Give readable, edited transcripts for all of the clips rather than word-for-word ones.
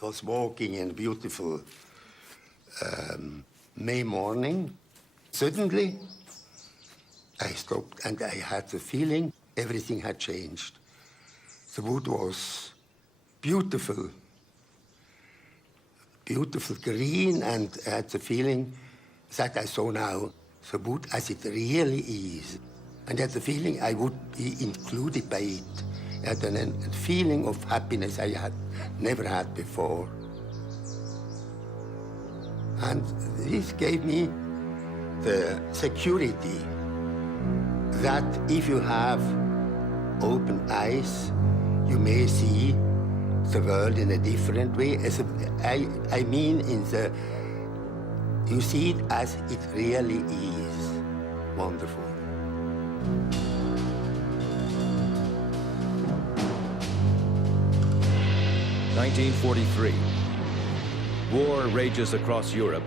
I was walking in a beautiful May morning. Suddenly, I stopped and I had the feeling everything had changed. The wood was beautiful, beautiful green, and I had the feeling that I saw now the wood as it really is. And I had the feeling I would be included by it. I had a feeling of happiness I had never had before. And this gave me the security that if you have open eyes, you may see the world in a different way. I mean, you see it as it really is. Wonderful. (1943). War rages across Europe.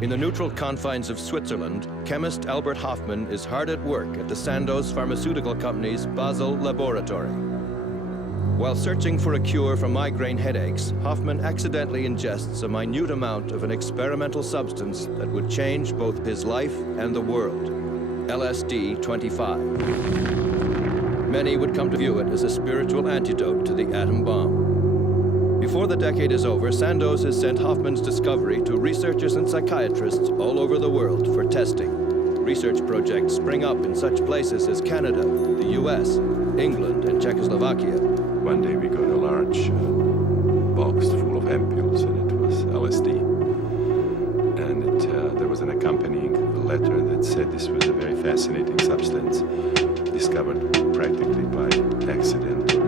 In the neutral confines of Switzerland, chemist Albert Hoffman is hard at work at the Sandoz Pharmaceutical Company's Basel laboratory. While searching for a cure for migraine headaches, Hoffman accidentally ingests a minute amount of an experimental substance that would change both his life and the world, LSD-25. Many would come to view it as a spiritual antidote to the atom bomb. Before the decade is over, Sandoz has sent Hoffman's discovery to researchers and psychiatrists all over the world for testing. Research projects spring up in such places as Canada, the US, England, and Czechoslovakia. One day we got a large box full of ampules, and it was LSD. And there was an accompanying letter that said this was a very fascinating substance, discovered practically by accident.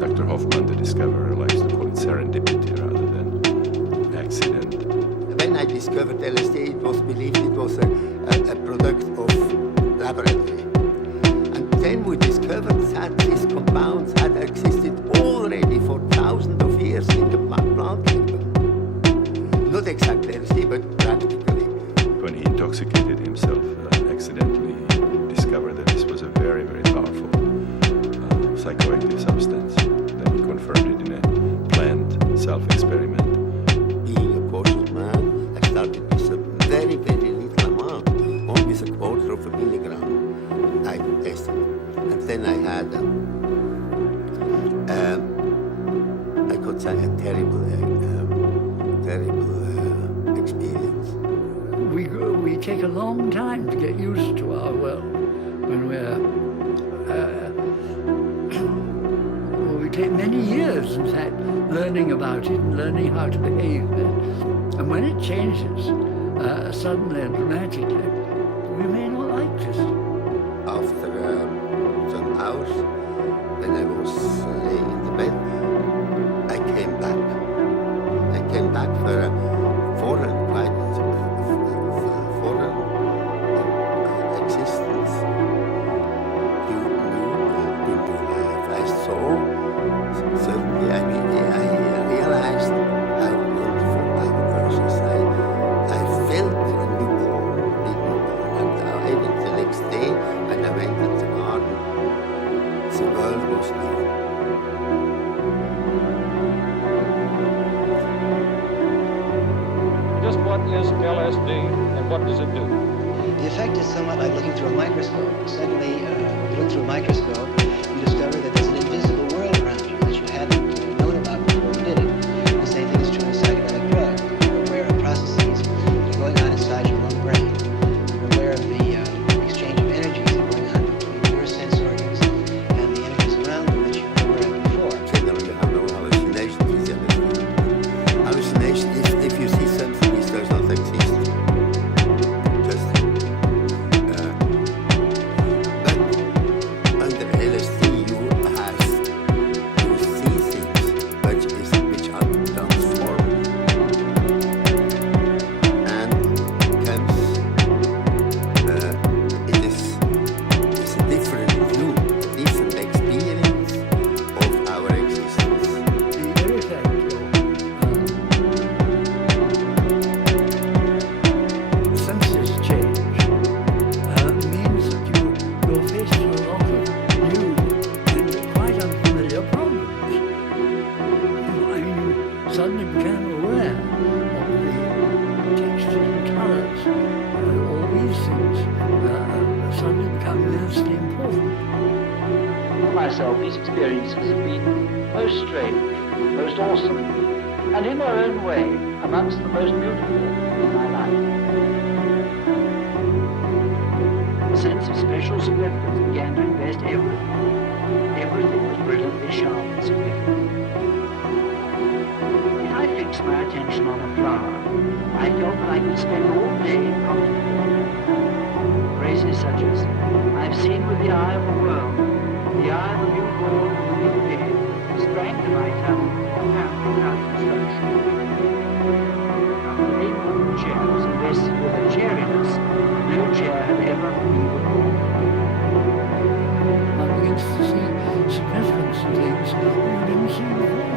Dr. Hoffman, the discoverer, likes to call it serendipity rather than accident. When I discovered LSD, it was believed it was a product of laboratory. And then we discovered that these compounds had existed already for thousands of years in the plant kingdom. Not exactly LSD, but practically. When he intoxicated himself, accidentally discovered that this was a very, very powerful psychoactive substance. Then he confirmed it in a planned self-experiment. Being a cautious man, I started with a very, very little amount, only with a quarter of a milligram. I tested, and then I had I could say a terrible experience. We take a long time to get used to our world when we're. We take many years, in fact, learning about it and learning how to behave there. And when it changes suddenly and dramatically, we may not like this. After some hours, when I was laying in the bed, I came back. I came back for a foreign existence. Certainly, I realized how wonderful, how precious I felt a newborn, and even the next day when I went in the garden, the world was new. Just what is LSD and what does it do? The effect is somewhat like looking through a microscope. Suddenly, when you look through a microscope, you discover that there's an invisible world around you that you hadn't known about before you did it. The same thing is true with psychedelic drugs. You're aware of processes that are going on inside your own brain. You're aware of the exchange of energies that are going on between your sense organs and the energies around them that you were aware of before. Generally, you have no hallucination with LSD. Hallucination is if you see something which does not exist. myself, these experiences have been most strange, most awesome, and in their own way, amongst the most beautiful in my life. A sense of special significance began to invest everything. Everything was brilliantly sharp and significant. If I fixed my attention on a flower, I felt that I could spend all day contemplating it. Phrases such as, I've seen with the eye of the world, the eye of the newborn and the new babe, sprang to my tongue, apparently without instruction. The name of the chair was invested with a cheeriness no chair had ever been before. One begins to see significance in things you didn't see before.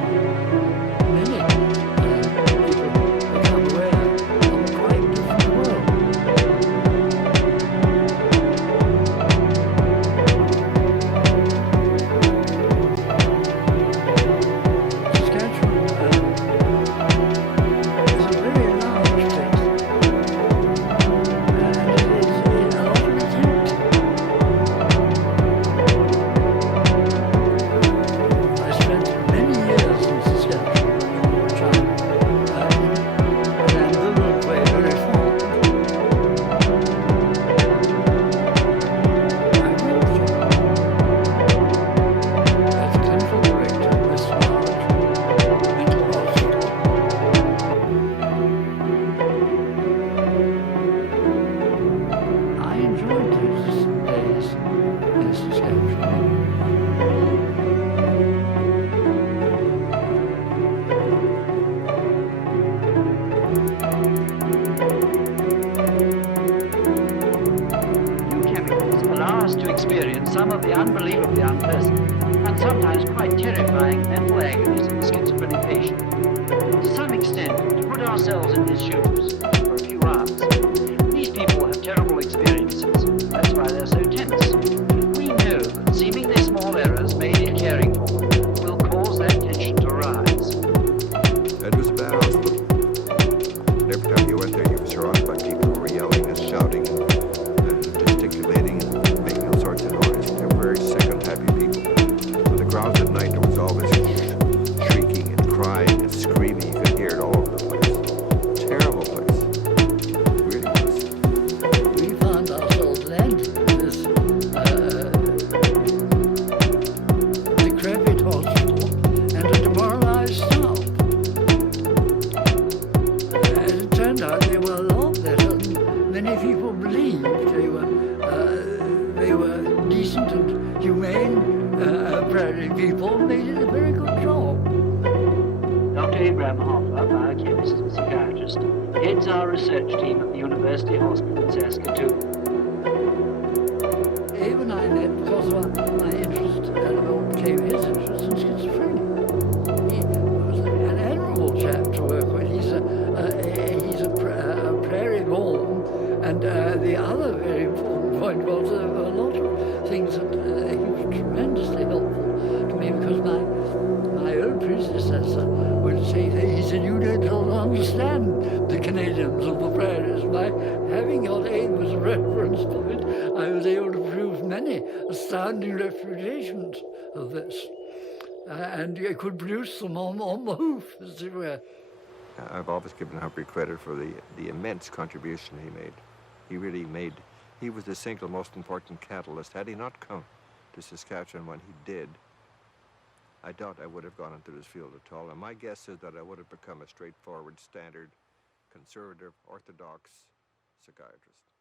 Many people become aware of a quite different world. Saskatchewan is a very large place, and it is a lot of it's empty. I spent many years in Saskatchewan when I was a child, and ambivalent way, very fond. I went as clinical director of this large mental hospital. I enjoyed those days in Saskatchewan. New chemicals allow us to experience some of the unbelievably unpleasant and sometimes quite terrifying mental agonies of the schizophrenic patient. To some extent, to put ourselves in his shoes for a few hours. These people have terrible experiences. That's why they're so tense. We know that seemingly small errors made in caring for them will cause that tension to rise. It was a bad hospital. Every time you went there, you were surrounded by people who were yelling and shouting and gesticulating and making all sorts of noise. They were very sick, unhappy people. On the grounds at night, there was always shrieking and crying and screaming. You could hear it all over the place. Terrible place. It really was. We found ourselves landing in this decrepit hospital and a demoralized staff. As it turned out, they were a lot better than many people believed. They were decent and humane prairie people. They did a very good job. Dr. Abraham Hoffman, biochemist and psychiatrist, heads our research team at the University Hospital in Saskatoon. Abe and I met because of my interest, became his interest in schizophrenia. He was an admirable chap to work with. He's a prairie born, and the other very important point was there were a lot of things that he was tremendously helpful to me because my old predecessor would say that he said, you don't understand the Canadians of the prairies. By having got Abe as a reference point, I was able to prove many astounding refutations of this. And you could produce them on the hoof, as it were. I've always given Humphrey credit for the immense contribution he made. He was the single most important catalyst. Had he not come to Saskatchewan when he did, I doubt I would have gone into this field at all. And my guess is that I would have become a straightforward, standard, conservative, orthodox psychiatrist.